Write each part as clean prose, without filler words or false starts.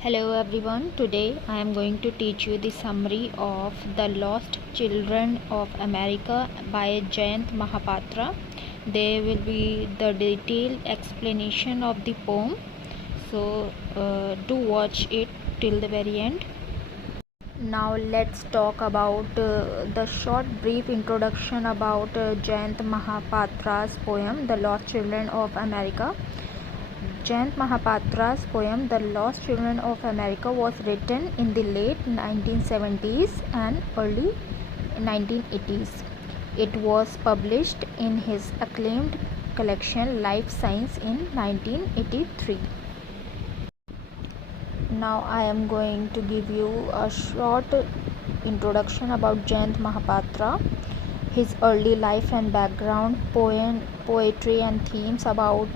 Hello everyone, today I am going to teach you the summary of The Lost Children of America by Jayanta Mahapatra. There will be the detailed explanation of the poem, so do watch it till the very end. Now let's talk about the short brief introduction about Jayanta Mahapatra's poem The Lost Children of America. Jayanta Mahapatra's poem The Lost Children of America was written in the late 1970s and early 1980s. It was published in his acclaimed collection Life Science in 1983. Now I am going to give you a short introduction about Jayanta Mahapatra, his early life and background, poetry and themes, about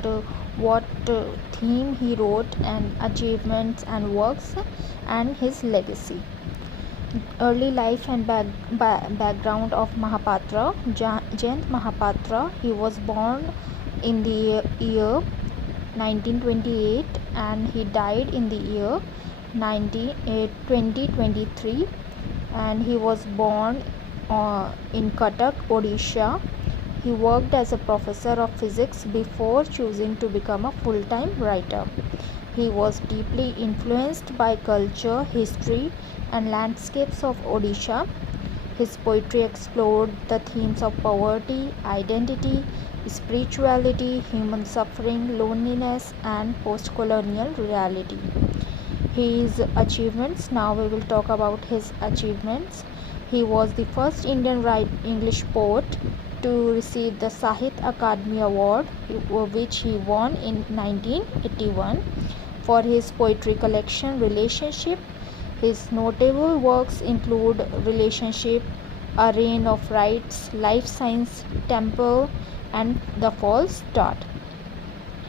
what theme he wrote, and achievements and works, and his legacy. Early life and background of Mahapatra. Jayanta Mahapatra, he was born in the year 1928 and he died in the year 2023, and he was born in Cuttack, Odisha. He worked as a professor of physics before choosing to become a full-time writer. He was deeply influenced by culture, history, and landscapes of Odisha. His poetry explored the themes of poverty, identity, spirituality, human suffering, loneliness, and post-colonial reality. His achievements. Now we will talk about his achievements. He was the first Indian English poet to receive the Sahitya Akademi Award, which he won in 1981 for his poetry collection Relationship. His notable works include Relationship, A Reign of Rights, Life Science, Temple, and The False Start.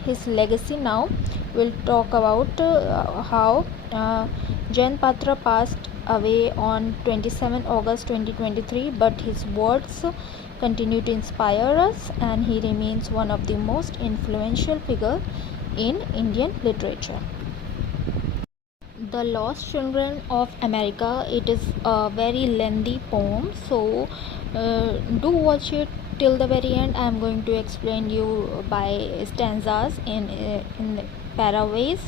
His legacy. Now we'll talk about how Jayanta Patra passed away on 27 August 2023, but his words continue to inspire us, and he remains one of the most influential figures in Indian literature. The Lost Children of America, it is a very lengthy poem, so do watch it till the very end. I am going to explain you by stanzas in paraways,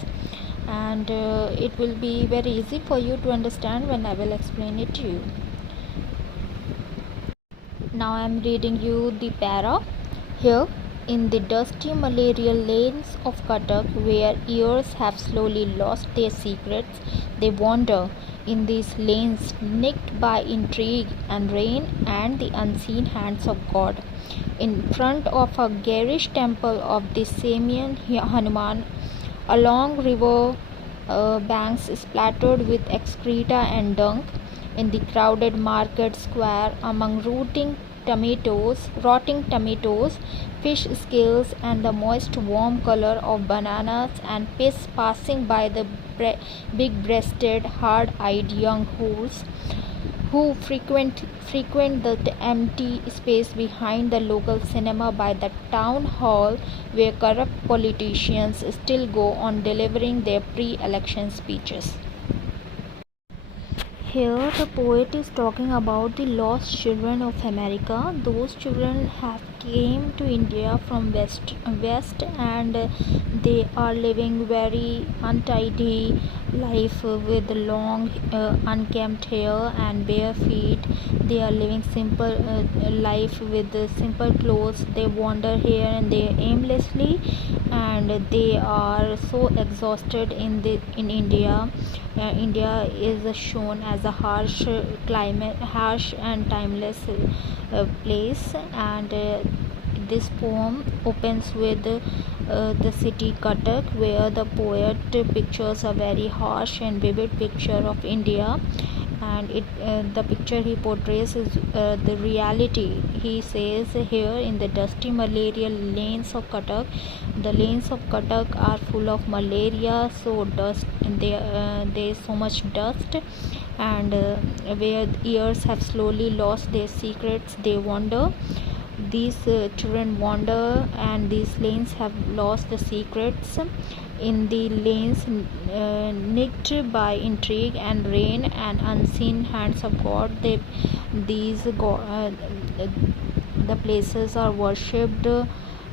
and it will be very easy for you to understand when I will explain it to you. Now I am reading you the para. Here, in the dusty malarial lanes of Cuttack, where years have slowly lost their secrets, they wander in these lanes, nicked by intrigue and rain and the unseen hands of God. In front of a garish temple of the Samian Hanuman, along river banks splattered with excreta and dung, in the crowded market square among rotting tomatoes, fish scales, and the moist warm color of bananas and piss, passing by the big-breasted, hard-eyed young whores who frequent the empty space behind the local cinema by the town hall, where corrupt politicians still go on delivering their pre-election speeches. Here the poet is talking about the lost children of America. Those children have came to India from west, and they are living very untidy life with long unkempt hair and bare feet. They are living simple life with simple clothes. They wander here and there aimlessly, and they are so exhausted in India. India is shown as a harsh and timeless place, and this poem opens with the city Cuttack, where the poet pictures a very harsh and vivid picture of India, and the picture he portrays is the reality. He says here, in the dusty malarial lanes of Cuttack, the lanes of Cuttack are full of malaria, so dust, and there is so much dust, and where ears have slowly lost their secrets, they wander. These children wander, and these lanes have lost the secrets. in the lanes, nicked by intrigue and rain and unseen hands of God. The places are worshipped,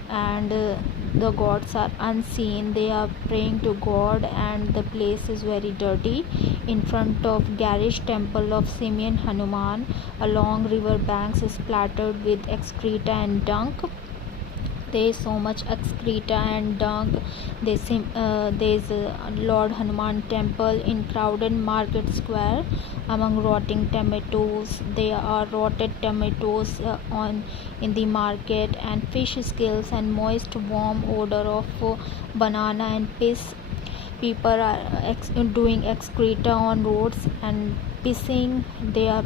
and the gods are unseen. They are praying to God, and the place is very dirty. In front of garish temple of Simeon Hanuman, along river banks is splattered with excreta and dung. There is so much excreta and dung. There's a Lord Hanuman temple in crowded market square among rotting tomatoes. There are rotted tomatoes on in the market, and fish scales and moist warm odor of banana and piss. People are doing excreta on roads and pissing. They are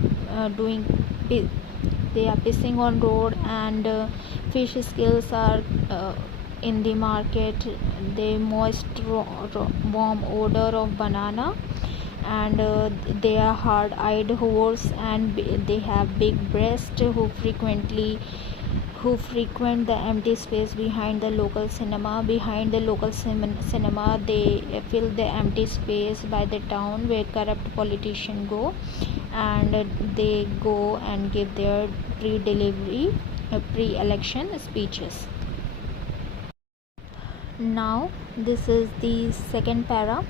pissing on road, and fish scales are in the market. The moist warm odor of banana, and they are hard-eyed horse, and they have big breasts who frequent the empty space behind the local cinema. Behind the local cinema, they fill the empty space by the town where corrupt politicians go, and they go and give their pre-election speeches. Now this is the second para.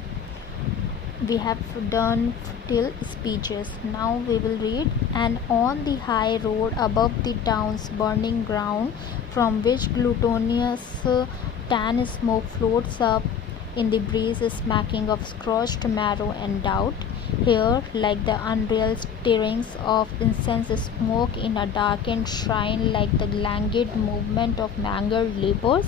We have done till speeches. Now we will read. And on the high road above the town's burning ground, from which glutinous tan smoke floats up in the breeze, smacking of scorched marrow and doubt. Here, like the unreal stirrings of incense smoke in a darkened shrine, like the languid movement of mangled lepers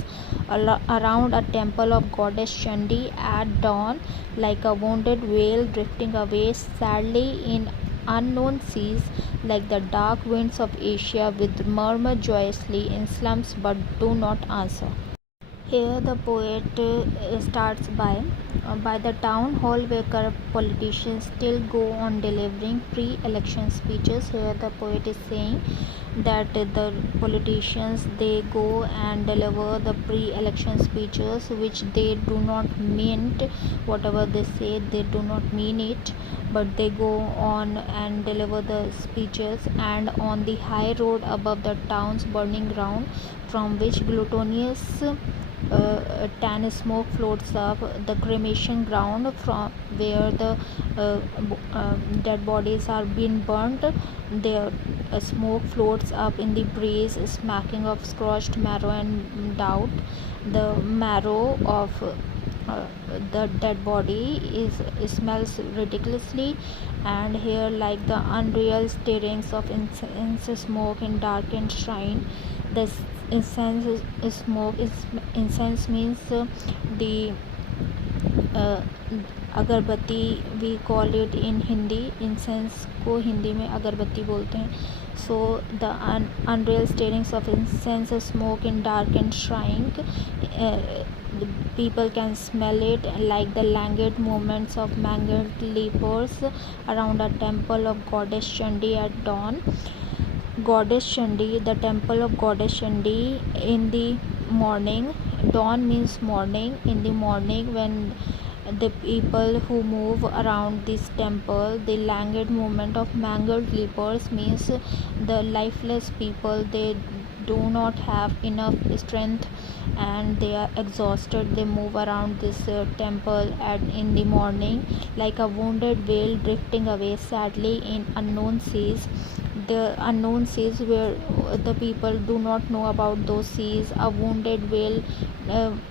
around a temple of goddess Chandi at dawn, like a wounded whale drifting away sadly in unknown seas, like the dark winds of Asia which murmur joyously in slums but do not answer. Here the poet starts by the town hall where corrupt politicians still go on delivering pre-election speeches. Here the poet is saying that the politicians, they go and deliver the pre-election speeches, which they do not mean. Whatever they say, they do not mean it, but they go on and deliver the speeches. And on the high road above the town's burning ground, from which glutinous tan smoke floats up, the cremation ground from where the dead bodies are being burnt, there smoke floats up in the breeze, smacking of scorched marrow and doubt. The marrow of the dead body smells ridiculously, and here, like the unreal stirrings of incense smoke in darkened shrine, the incense means the uh, agarbatti we call it in Hindi. Incense को हिंदी में अगरबत्ती बोलते हैं. So the unreal stirrings of incense smoke in dark and shrine, people can smell it, like the languid movements of mangled lepers around a temple of goddess Chandi at dawn. Goddess Chandi, the temple of goddess Chandi in the morning. Dawn means morning. In the morning, when the people who move around this temple, the languid movement of mangled lepers means the lifeless people. They do not have enough strength and they are exhausted. They move around this temple in the morning, like a wounded whale drifting away sadly in unknown seas. The unknown seas where the people do not know about those seas. A wounded whale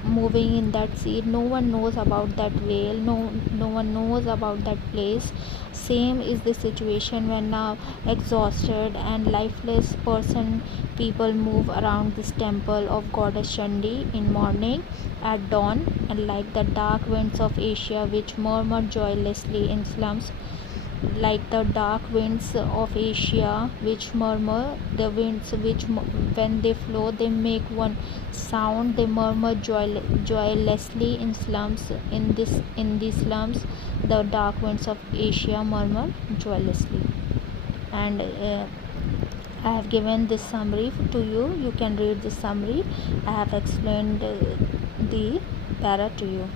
moving in that sea. No one knows about that whale. No one knows about that place. Same is the situation when now exhausted and lifeless person, people move around this temple of goddess Chandi in morning at dawn, and like the dark winds of Asia which murmur joylessly in slums. Like the dark winds of Asia which murmur, the winds which when they flow they make one sound. They murmur joylessly in slums. In these slums, the dark winds of Asia murmur joylessly. And I have given this summary to you. You can read this summary. I have explained the para to you.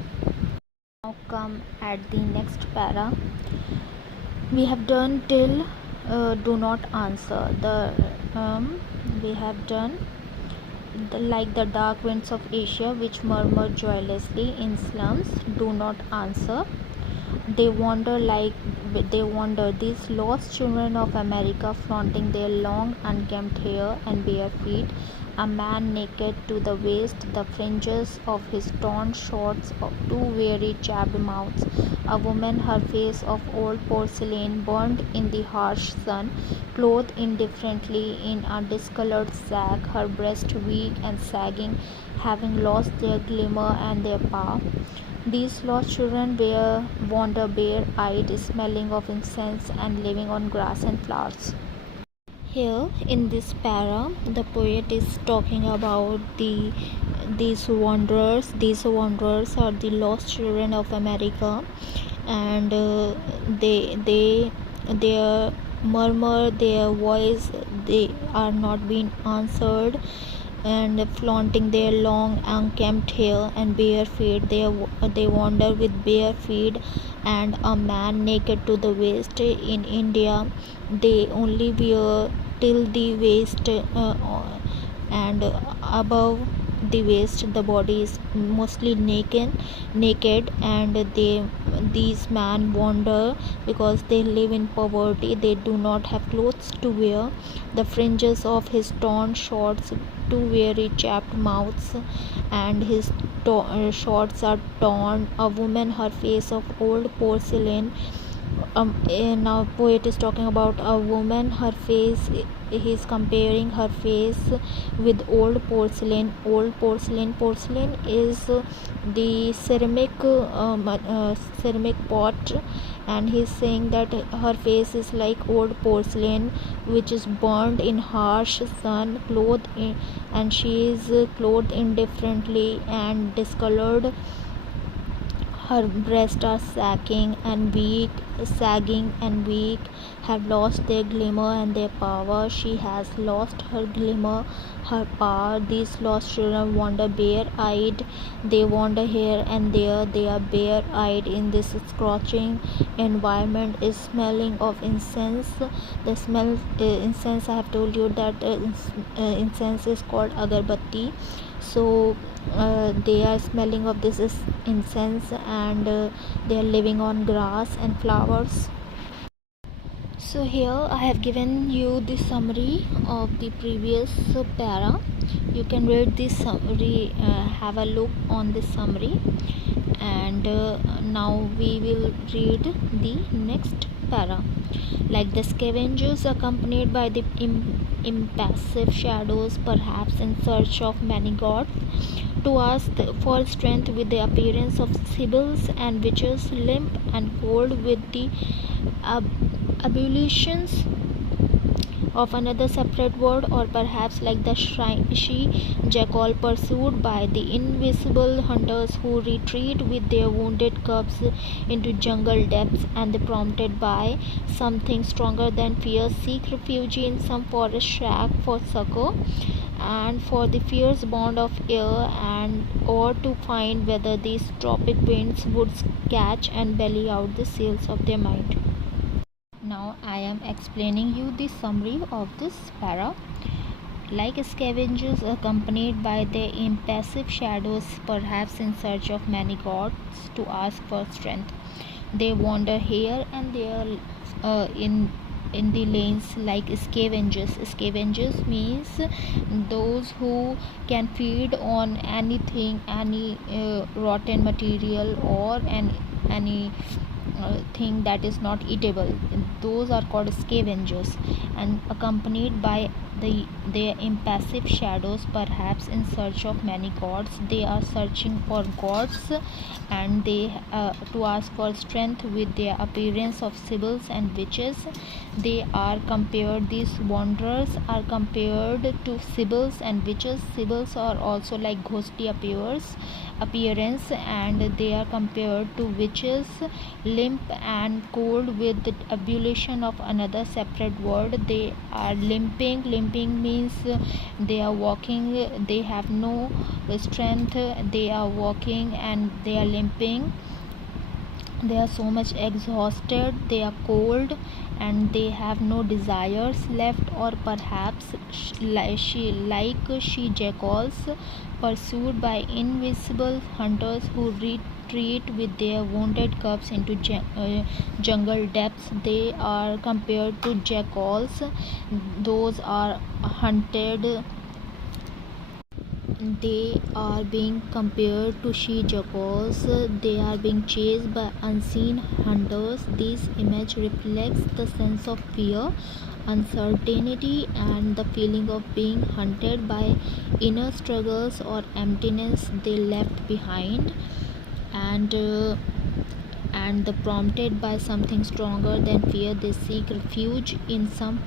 Come at the next para. We have done till do not answer. We have done like the dark winds of Asia which murmur joylessly in slums do not answer. They wander, these lost children of America, flaunting their long unkempt hair and bare feet. A man naked to the waist, the fringes of his torn shorts, two weary chapped mouths. A woman, her face of old porcelain, burned in the harsh sun, clothed indifferently in a discolored sack, her breast weak and sagging, having lost their glimmer and their power. These lost children wander bare-eyed, smelling of incense and living on grass and flowers. Here in this para, the poet is talking about these wanderers. These wanderers are the lost children of America, and their murmur, their voice, they are not being answered, and flaunting their long unkempt hair and bare feet. They wander with bare feet, and a man naked to the waist. In India, they only wear till the waist, and above the waist the body is mostly naked, and these men wander because they live in poverty. They do not have clothes to wear. The fringes of his torn shorts, two weary chapped mouths, and his shorts are torn. A woman, her face of old porcelain. Now poet is talking about a woman, her face. He is comparing her face with old porcelain is the ceramic pot, and he's saying that her face is like old porcelain which is burned in harsh sun, and she is clothed indifferently and discolored. Her breasts are sagging and weak, have lost their glimmer and their power. She has lost her glimmer, her power. These lost children wander bare-eyed. They wander here and there. They are bare-eyed in this scorching environment. Is smelling of incense. The smell incense. I have told you that incense is called agarbatti. So they are smelling of this incense, and they are living on grass and flowers. So here I have given you the summary of the previous para. You can read this summary, have a look on this summary, and now we will read the next para. Like the scavengers accompanied by the impassive shadows, perhaps in search of many gods, to ask for strength with the appearance of sibyls and witches, limp and cold with the ablutions of another separate word, or perhaps like the she-jackal pursued by the invisible hunters who retreat with their wounded cubs into jungle depths, and prompted by something stronger than fear, seek refuge in some forest shack for succor and for the fierce bond of air, and or to find whether these tropic winds would catch and belly out the sails of their mind. Now I am explaining you the summary of this para. Like scavengers accompanied by their impassive shadows, perhaps in search of many gods to ask for strength, they wander here and there in the lanes like scavengers. Scavengers means those who can feed on anything, any rotten material, or any thing that is not eatable. Those are called scavengers, and accompanied by their impassive shadows, perhaps in search of many gods. They are searching for gods, and they to ask for strength with their appearance of sibyls and witches. They are compared, these wanderers are compared to sibyls and witches. Sibyls are also like ghostly appearance, and they are compared to witches, limp and cold with the ablution of another separate word. They are limping means they are walking, they have no strength, they are walking and they are limping. They are so much exhausted, they are cold, and they have no desires left, or perhaps she jackals pursued by invisible hunters who retreat with their wounded cubs into jungle depths. They are compared to jackals. Those are hunted. They are being compared to she jackals. They are being chased by unseen hunters. This image reflects the sense of fear, uncertainty, and the feeling of being hunted by inner struggles or emptiness they left behind. And the prompted by something stronger than fear, they seek refuge in some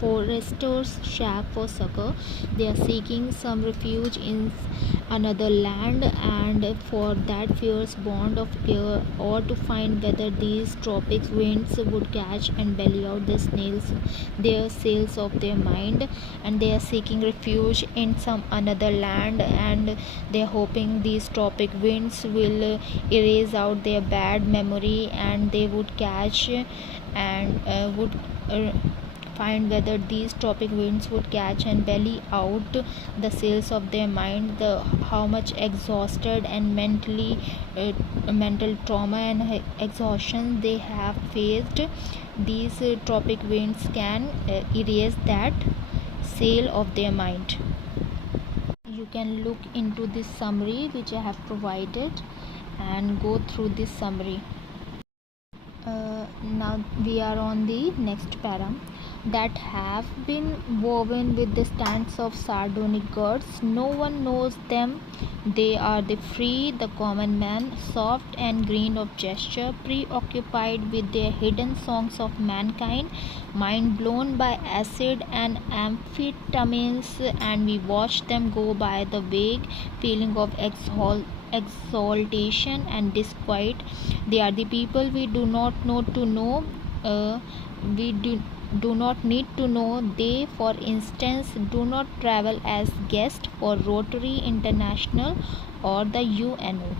forester's shack for succor. They are seeking some refuge in another land, and for that fierce bond of air, or to find whether these tropic winds would catch and belly out their sails of their mind. And they are seeking refuge in some another land, and they are hoping these tropic winds will erase out their bad memory, and they would catch and would find whether these tropic winds would catch and belly out the sails of their mind. The how much exhausted and mental trauma and exhaustion they have faced, these tropic winds can erase that sail of their mind. You can look into this summary which I have provided and go through this summary. Now we are on the next para. That have been woven with the stands of sardonic gods. No one knows them. They are the free, the common man, soft and green of gesture, preoccupied with their hidden songs of mankind, mind blown by acid and amphetamines, and we watch them go by the vague feeling of exaltation and disquiet. They are the people we do not know to know. We do not need to know. They, for instance, do not travel as guests for Rotary International or the UNO.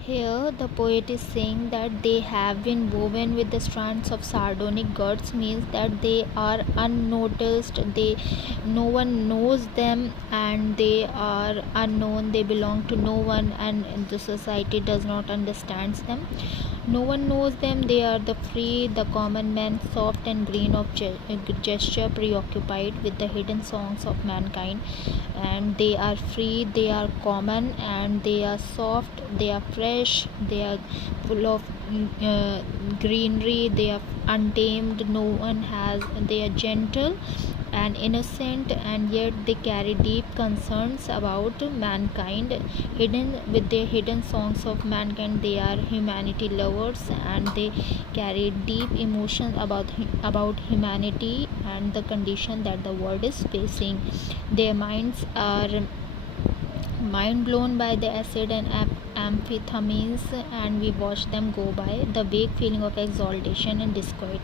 Here, the poet is saying that they have been woven with the strands of sardonic gods, means that they are unnoticed, no one knows them, and they are unknown. They belong to no one, and the society does not understand them. No one knows them. They are the free, the common man, soft and green of gesture, preoccupied with the hidden songs of mankind. And they are free, they are common, and they are soft, they are fresh, they are full of greenery, they are untamed, no one has, they are gentle and innocent, and yet they carry deep concerns about mankind. Hidden with their hidden songs of mankind, they are humanity lovers, and they carry deep emotions about humanity and the condition that the world is facing. Their minds are mind blown by the acid and amphetamines, and we watch them go by the vague feeling of exaltation and disquiet.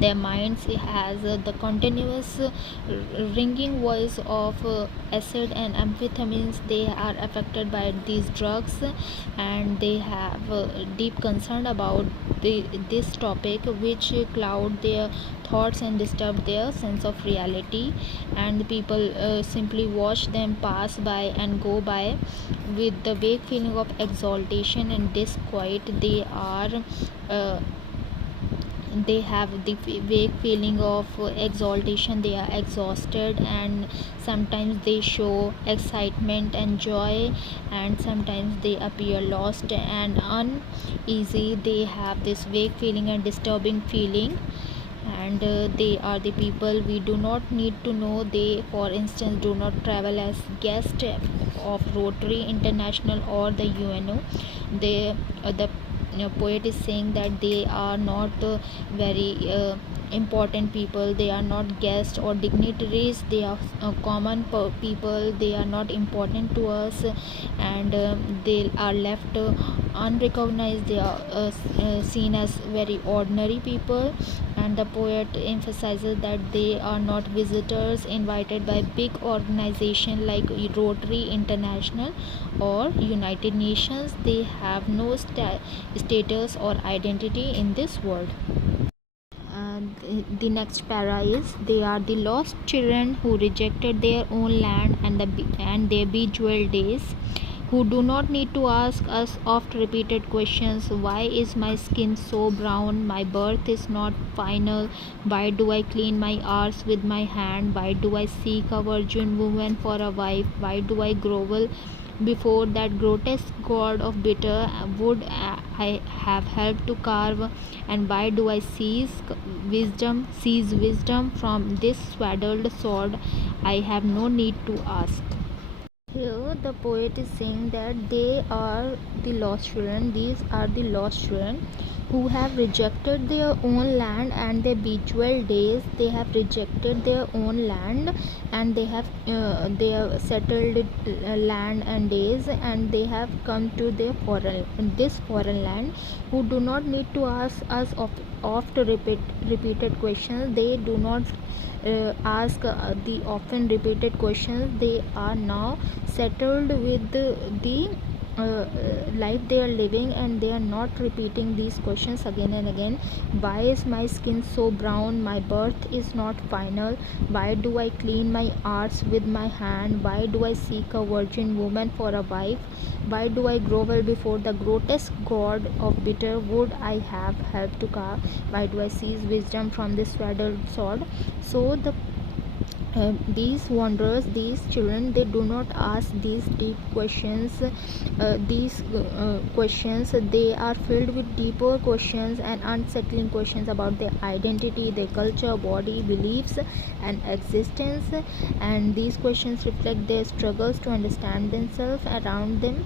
Their minds has the continuous ringing voice of acid and amphetamines. They are affected by these drugs, and they have deep concern about this topic, which cloud their thoughts and disturb their sense of reality. And people simply watch them pass by and go by with the vague feeling of exaltation and disquiet. They have the vague feeling of exaltation. They are exhausted, and sometimes they show excitement and joy, and sometimes they appear lost and uneasy. They have this vague feeling and disturbing feeling, and they are the people we do not need to know. They, for instance, do not travel as guests of Rotary International or the UNO. The poet is saying that they are not very important people, they are not guests or dignitaries, they are common people, they are not important to us, and they are left unrecognized, they are seen as very ordinary people. And the poet emphasizes that they are not visitors invited by big organizations like Rotary International or United Nations. They have no status or identity in this world. The next para is, they are the lost children who rejected their own land and their bejeweled days, who do not need to ask us oft repeated questions. Why is my skin so brown? My birth is not final. Why do I clean my arse with my hand? Why do I seek a virgin woman for a wife? Why do I grovel before that grotesque god of bitter wood I have helped to carve? And why do I seize wisdom from this swaddled sword? I have no need to ask. Here the poet is saying that they are the lost children, these are the lost children who have rejected their own land and their bejeweled days. They have rejected their own land and they have settled land and days, and they have come to this foreign land, who do not need to ask us oft repeated questions. They do not ask the often repeated questions. They are now settled with the life they are living, and they are not repeating these questions again and again. Why is my skin so brown? My birth is not final. Why do I clean my arts with my hand? Why do I seek a virgin woman for a wife? Why do I grovel before the grotesque god of bitter wood I have helped to carve? Why do I seize wisdom from this swaddled sword? So these wanderers, these children, they do not ask these deep questions. These questions, they are filled with deeper questions and unsettling questions about their identity, their culture, body, beliefs, and existence. And these questions reflect their struggles to understand themselves around them,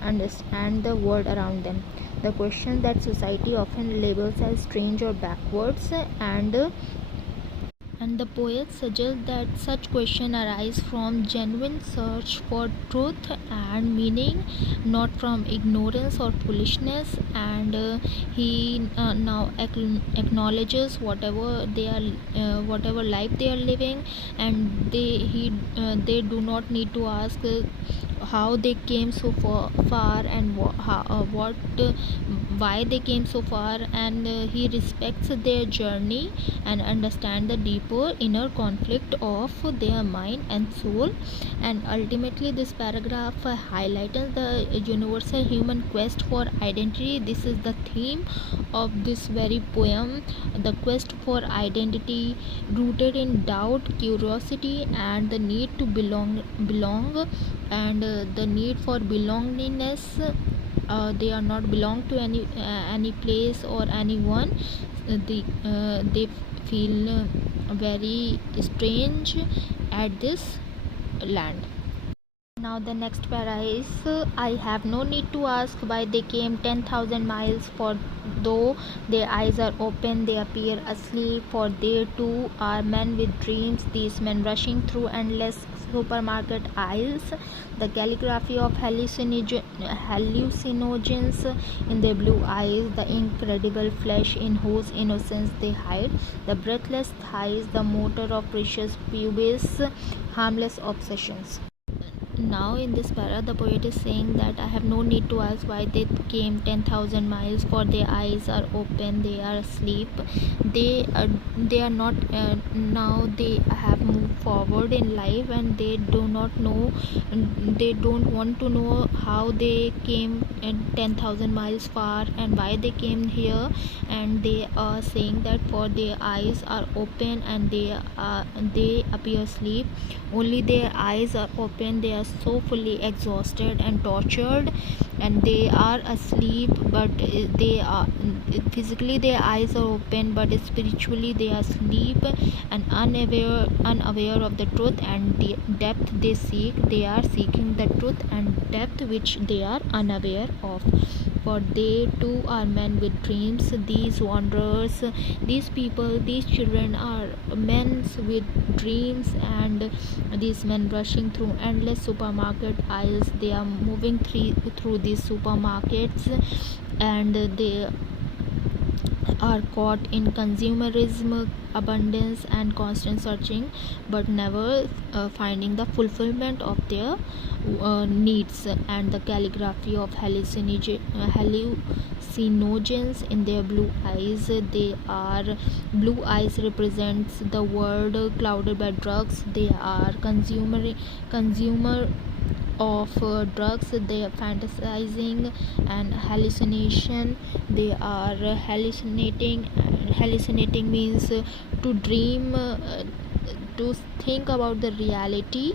understand the world around them. The question that society often labels as strange or backwards, and the poet suggests that such questions arise from genuine search for truth and meaning, not from ignorance or foolishness. And he now acknowledges whatever life they are living, and they do not need to ask how they came so far and why they came so far. And he respects their journey and understand the deeper inner conflict of their mind and soul. And ultimately this paragraph highlights the universal human quest for identity. This is the theme of this very poem, the quest for identity rooted in doubt, curiosity, and the need to belong, and the need for belongingness. They are not belong to any place or anyone. They feel very strange at this land. Now the next para is, I have no need to ask why they came 10,000 miles, for though their eyes are open they appear asleep, for they too are men with dreams, these men rushing through endless supermarket aisles, the calligraphy of hallucinogens in their blue eyes, the incredible flesh in whose innocence they hide, the breathless thighs, the motor of precious pubis, harmless obsessions. Now in this para the poet is saying that I have no need to ask why they came 10,000 miles, for their eyes are open, they are asleep, they are not now they have moved forward in life, and they do not know, they don't want to know how they came 10,000 miles far and why they came here. And they are saying that for their eyes are open and they appear asleep. Only their eyes are open, they are so fully exhausted and tortured, and they are asleep, but they are physically their eyes are open, but spiritually they are asleep and unaware of the truth and the depth they seek. They are seeking the truth and depth which they are unaware of. for they too are men with dreams. These wanderers, these people, these children are men with dreams, and these men rushing through endless supermarket aisles. They are moving through these supermarkets, and they are caught in consumerism, abundance, and constant searching, but never finding the fulfillment of their needs. And the calligraphy of hallucinogens in their blue eyes. They are blue eyes represents the world clouded by drugs. They are consumer of drugs. They are fantasizing and hallucination. They are hallucinating means to dream, to think about the reality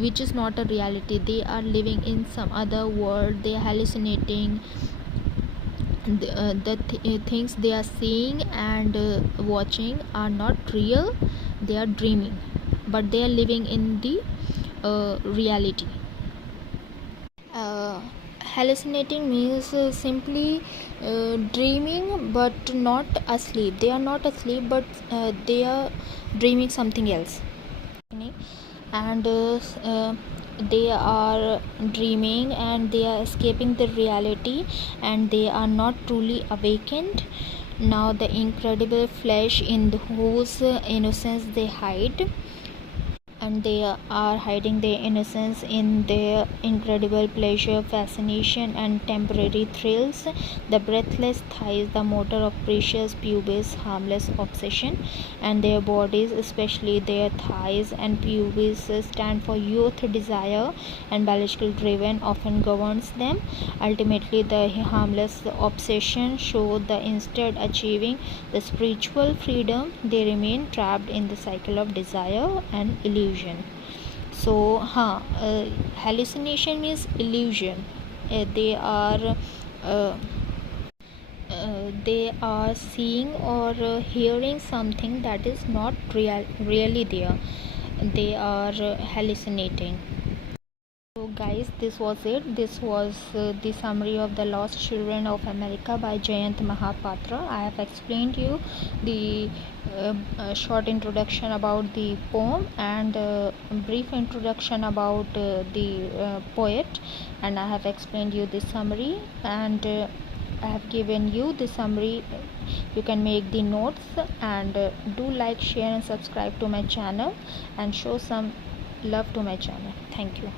which is not a reality. They are living in some other world. They are hallucinating. The things they are seeing and watching are not real. They are dreaming, but they are living in the reality. uh, Hallucinating means simply dreaming but not asleep. They are not asleep, but they are dreaming something else, and they are dreaming and they are escaping the reality, and they are not truly awakened. Now the incredible flesh in whose innocence they hide, and they are hiding their innocence in their incredible pleasure, fascination, and temporary thrills. The breathless thighs, the motor of precious pubis, harmless obsession, and their bodies, especially their thighs and pubis, stand for youth, desire, and biological driven, often governs them. Ultimately, the harmless obsession show the instead achieving the spiritual freedom, they remain trapped in the cycle of desire and illusion. So hallucination means illusion. Uh, they are seeing or hearing something that is not really there. They are hallucinating. So guys, this was it. This was the summary of The Lost Children of America by Jayanta Mahapatra. I have explained you the short introduction about the poem, and brief introduction about the poet, and I have explained you the summary, and I have given you the summary. You can make the notes, and do like, share, and subscribe to my channel, and show some love to my channel. Thank you.